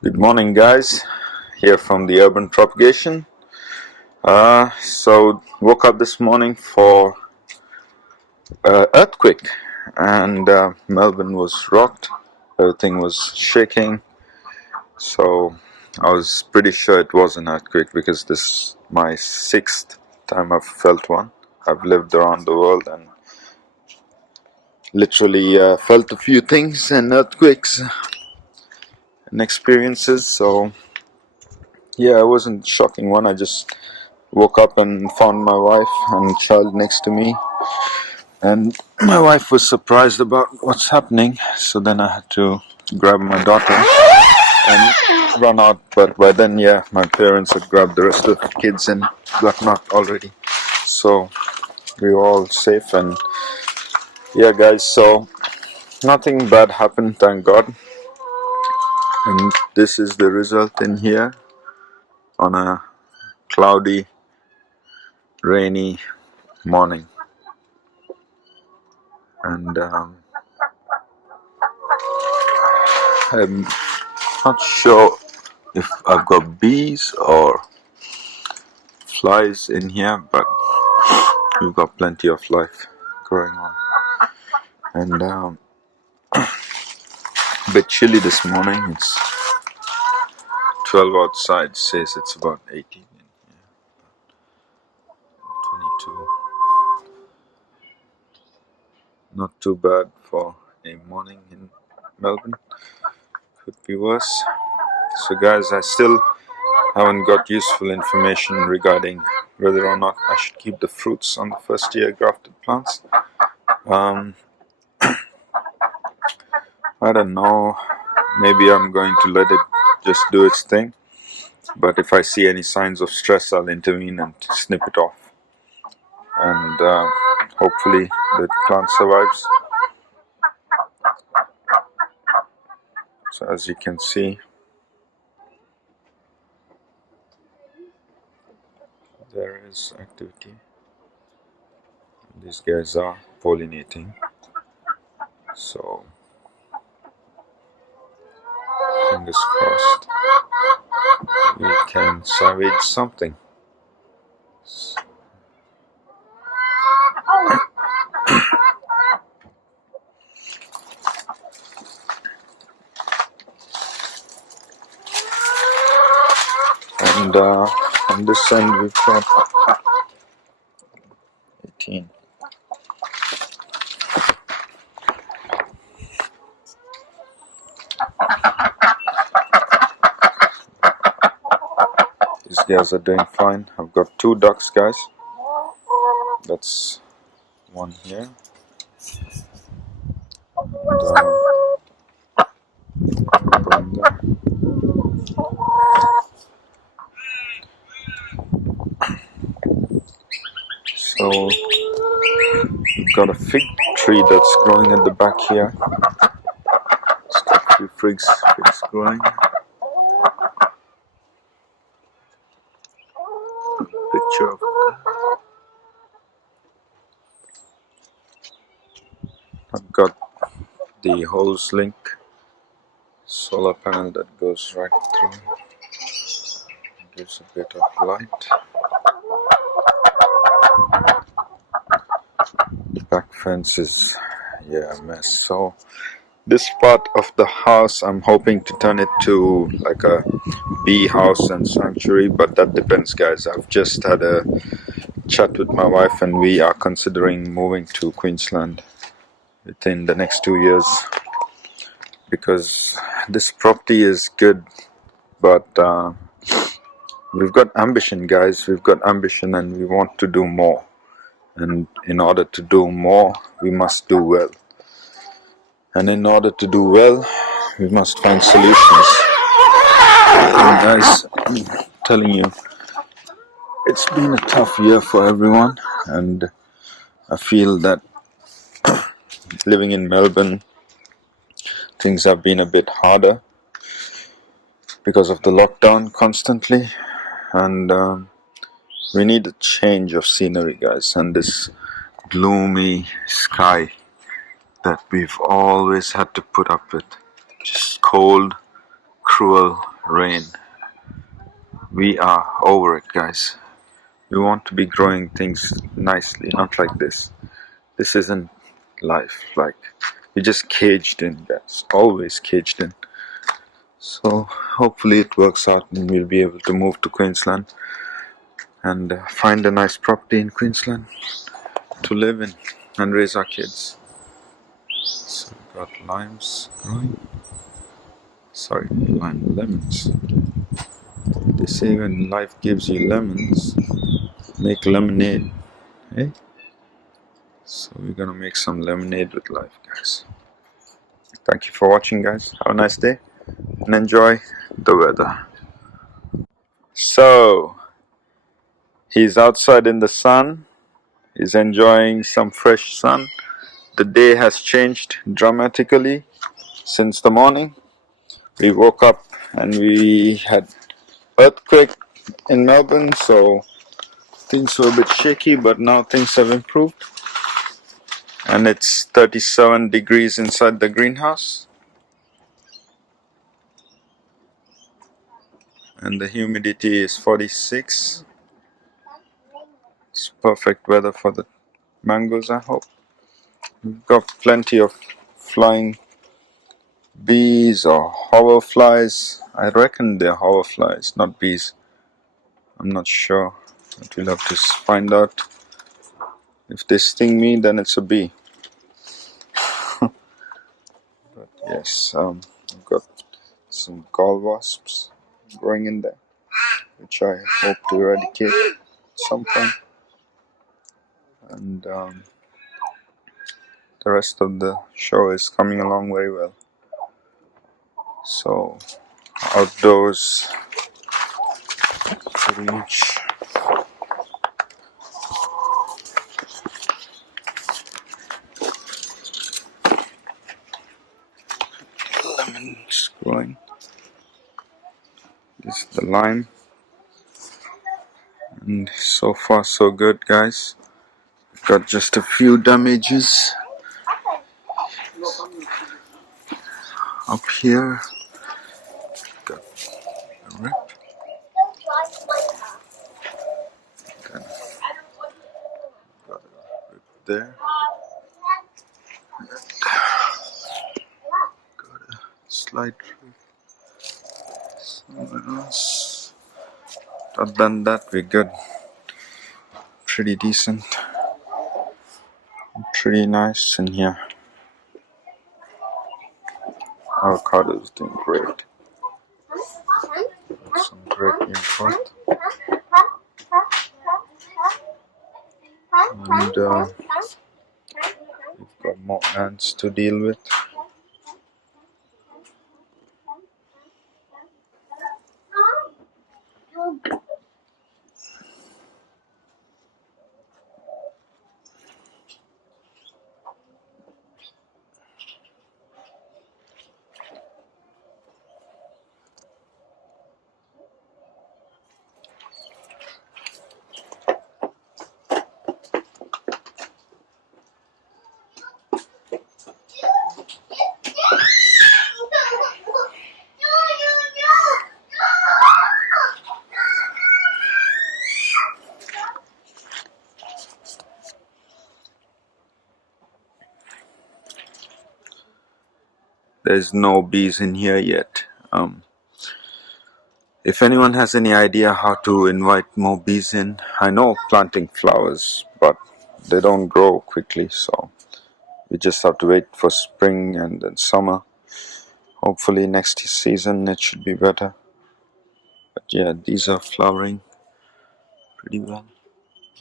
Good morning, guys. Here from the Urban Propagation. So woke up this morning for earthquake, and Melbourne was rocked. Everything was shaking. So I was pretty sure it was an earthquake because this is my sixth time I've felt one. I've lived around the world and literally felt a few things and earthquakes and experiences. So yeah, it wasn't a shocking one. I just woke up and found my wife and child next to me, and my wife was surprised about what's happening. So then I had to grab my daughter and run out, but by then, yeah, my parents had grabbed the rest of the kids and got knocked already. So we were all safe, and yeah, guys, so nothing bad happened, thank God. And this is the result in here on a cloudy, rainy morning. And I'm not sure if I've got bees or flies in here, but we've got plenty of life going on. And a bit chilly this morning. It's 12 outside, says it's about 18 in here, 22. Not too bad for a morning in Melbourne. Could be worse. So, guys, I still haven't got useful information regarding whether or not I should keep the fruits on the first year grafted plants. I don't know. Maybe I'm going to let it just do its thing. But if I see any signs of stress, I'll intervene and snip it off. And hopefully the plant survives. So as you can see, there is activity. These guys are pollinating. So fingers crossed we can salvage something. And on this end we've got 18. These guys are doing fine. I've got 2 ducks, guys. That's one here. And one there. So we've got a fig tree that's growing at the back here. It's got a few figs growing. Picture of that. I've got the hose link solar panel that goes right through. Gives a bit of light. The back fence is a mess. So this part of the house, I'm hoping to turn it to like a bee house and sanctuary, but that depends, guys. I've just had a chat with my wife and we are considering moving to Queensland within the next 2 years, because this property is good, but we've got ambition, guys. We've got ambition and we want to do more. And in order to do more, we must do well. And in order to do well, we must find solutions. And guys, I'm telling you, it's been a tough year for everyone. And I feel that living in Melbourne, things have been a bit harder because of the lockdown constantly. And we need a change of scenery, guys. And this gloomy sky that we've always had to put up with. Just cold, cruel rain. We are over it, guys. We want to be growing things nicely, not like this. This isn't life. Like, we're just caged in, guys. Always caged in. So hopefully it works out and we'll be able to move to Queensland and find a nice property in Queensland to live in and raise our kids. So we've got limes growing. Sorry, lemons. They say when life gives you lemons, make lemonade. Eh? So we're gonna make some lemonade with life, guys. Thank you for watching, guys. Have a nice day and enjoy the weather. So he's outside in the sun. He's enjoying some fresh sun. The day has changed dramatically since the morning. We woke up and we had earthquake in Melbourne, so things were a bit shaky, but now things have improved. And it's 37 degrees inside the greenhouse. And the humidity is 46. It's perfect weather for the mangoes, I hope. We've got plenty of flying bees or hoverflies. I reckon they're hoverflies, not bees. I'm not sure, but we'll have to find out. If they sting me, then it's a bee. But yes, I've got some gall wasps growing in there, which I hope to eradicate at some point. And the rest of the show is coming along very well. So outdoors, pretty much. Lemons growing. This is the lime, and so far so good, guys. Got just a few damages up here. Got a rip. Then got a rip there. Got a slight rip somewhere else. Other than that, we're good. Pretty decent. Pretty nice in here. Avocado is doing great. Some great import. And we've got more ants to deal with. There's no bees in here yet. If anyone has any idea how to invite more bees in, I know planting flowers, but they don't grow quickly, so we just have to wait for spring and then summer. Hopefully next season it should be better. But yeah, these are flowering pretty well.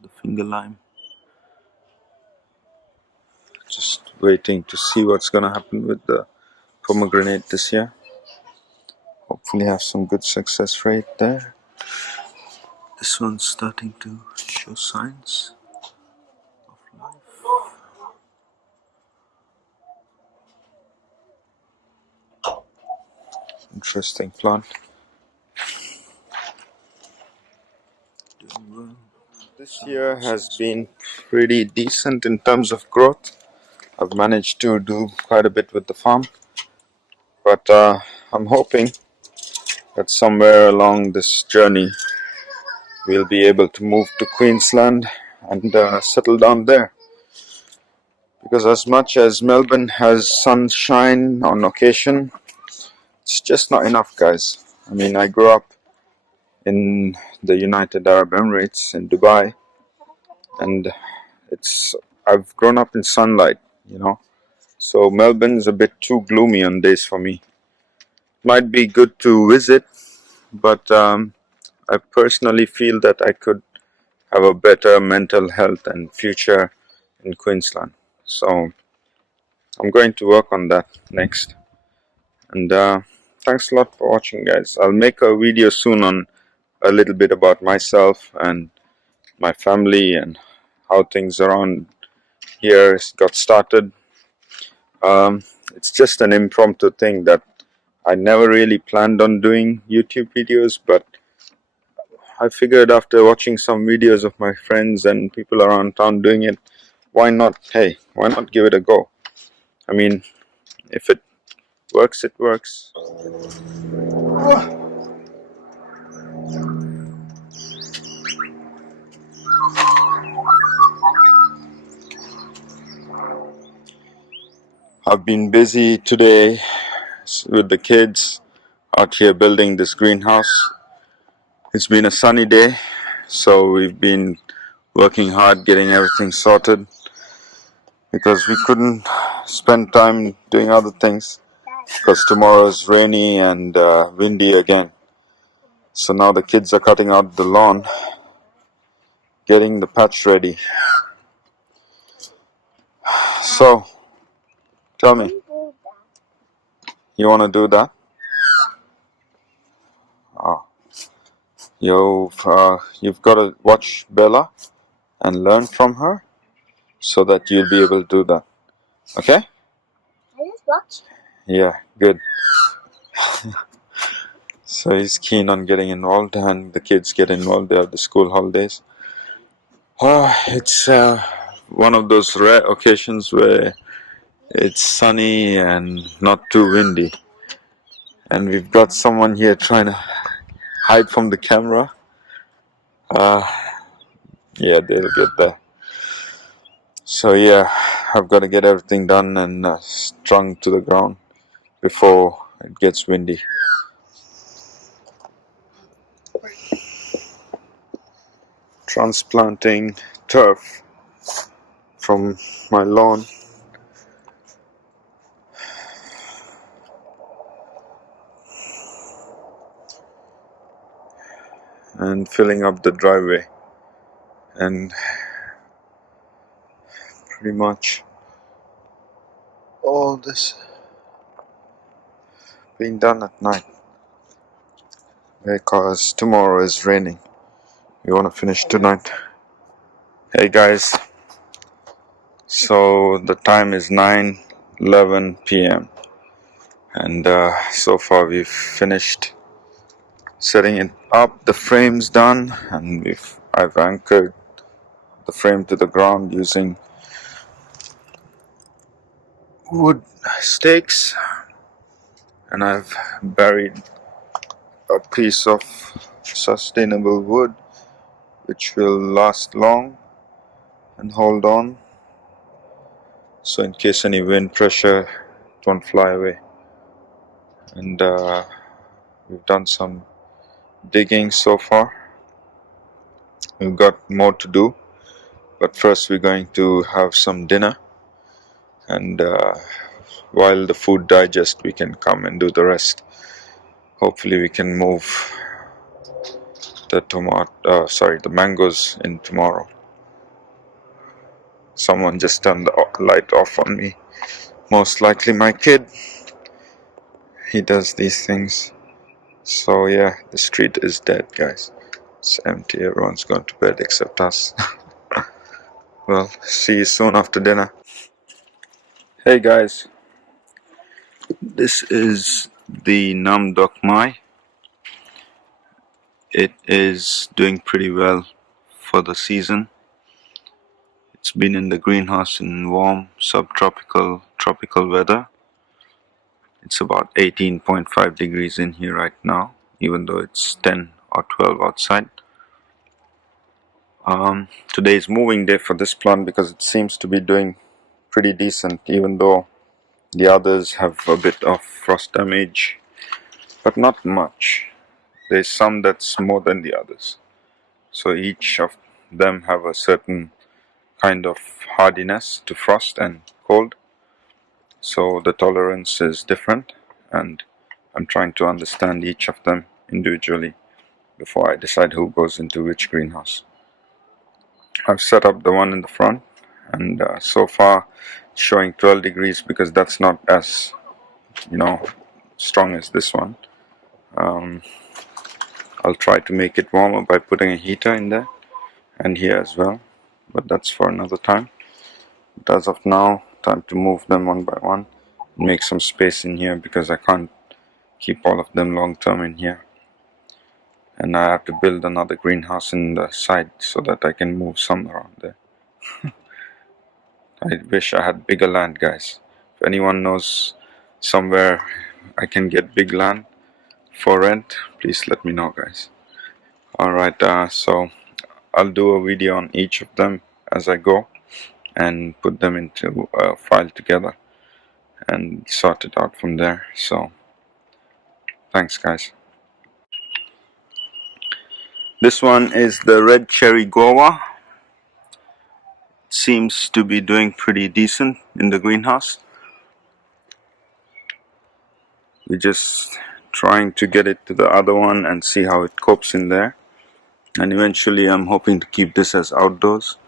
The finger lime. Just waiting to see what's gonna happen with the pomegranate this year. Hopefully have some good success rate there. This one's starting to show signs of life. Interesting plant. Doing well. This year has been pretty decent in terms of growth. I've managed to do quite a bit with the farm, but I'm hoping that somewhere along this journey we'll be able to move to Queensland and settle down there. Because as much as Melbourne has sunshine on occasion, it's just not enough, guys. I mean, I grew up in the United Arab Emirates in Dubai, and I've grown up in sunlight, you know. So Melbourne's a bit too gloomy on days for me. Might be good to visit, but I personally feel that I could have a better mental health and future in Queensland. So I'm going to work on that next. And thanks a lot for watching, guys. I'll make a video soon on a little bit about myself and my family and how things around here got started. It's just an impromptu thing that I never really planned on doing YouTube videos, but I figured after watching some videos of my friends and people around town doing it, why not? Hey, why not give it a go? I mean, if it works, it works. I've been busy today with the kids out here building this greenhouse. It's been a sunny day, so we've been working hard getting everything sorted because we couldn't spend time doing other things because tomorrow is rainy and windy again. So now the kids are cutting out the lawn, getting the patch ready. So, tell me, you want to do that? Oh, you've got to watch Bella and learn from her so that you'll be able to do that. Okay? I just watch. Yeah, good. So he's keen on getting involved, and the kids get involved. They have the school holidays. It's one of those rare occasions where it's sunny and not too windy. And we've got someone here trying to hide from the camera. Yeah, they'll get there. So yeah, I've got to get everything done and strung to the ground before it gets windy. Transplanting turf from my lawn. And filling up the driveway. And pretty much all this being done at night because tomorrow is raining. We want to finish tonight. Hey guys, so the time is 9:11 p.m. and so far we've finished setting it up. The frame's done, and I've anchored the frame to the ground using wood stakes, and I've buried a piece of sustainable wood which will last long and hold on, so in case any wind pressure it won't fly away. And we've done some digging so far. We've got more to do, but first we're going to have some dinner, and while the food digests we can come and do the rest. Hopefully we can move the mangoes in tomorrow. Someone just turned the light off on me. Most likely my kid. He does these things. So yeah, the street is dead, guys. It's empty. Everyone's gone to bed except us. Well, see you soon after dinner. Hey guys, this is the Nam Dok Mai. It is doing pretty well for the season. It's been in the greenhouse in warm, subtropical, tropical weather. It's about 18.5 degrees in here right now. even though it's 10 or 12 outside. Today is moving day for this plant because it seems to be doing pretty decent, even though the others have a bit of frost damage, but not much. There's some that's more than the others. So each of them have a certain kind of hardiness to frost and cold. So the tolerance is different, and I'm trying to understand each of them individually before I decide who goes into which greenhouse. I've set up the one in the front, and so far it's showing 12 degrees because that's not as strong as this one. I'll try to make it warmer by putting a heater in there and here as well, but that's for another time. But as of now, time to move them one by one, make some space in here because I can't keep all of them long term in here, and I have to build another greenhouse in the side so that I can move some around there. I wish I had bigger land, guys. If anyone knows somewhere I can get big land for rent, please let me know, guys. Alright, so I'll do a video on each of them as I go and put them into a file together and sort it out from there. So thanks, guys. This one is the red cherry guava. Seems to be doing pretty decent in the greenhouse. We're just trying to get it to the other one and see how it copes in there. And eventually I'm hoping to keep this as outdoors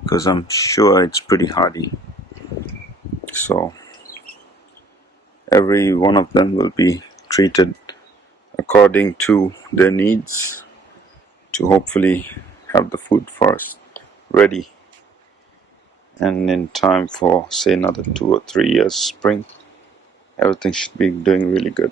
because I'm sure it's pretty hardy. So every one of them will be treated according to their needs to hopefully have the food forest ready, and in time for say another 2 or 3 years spring, everything should be doing really good.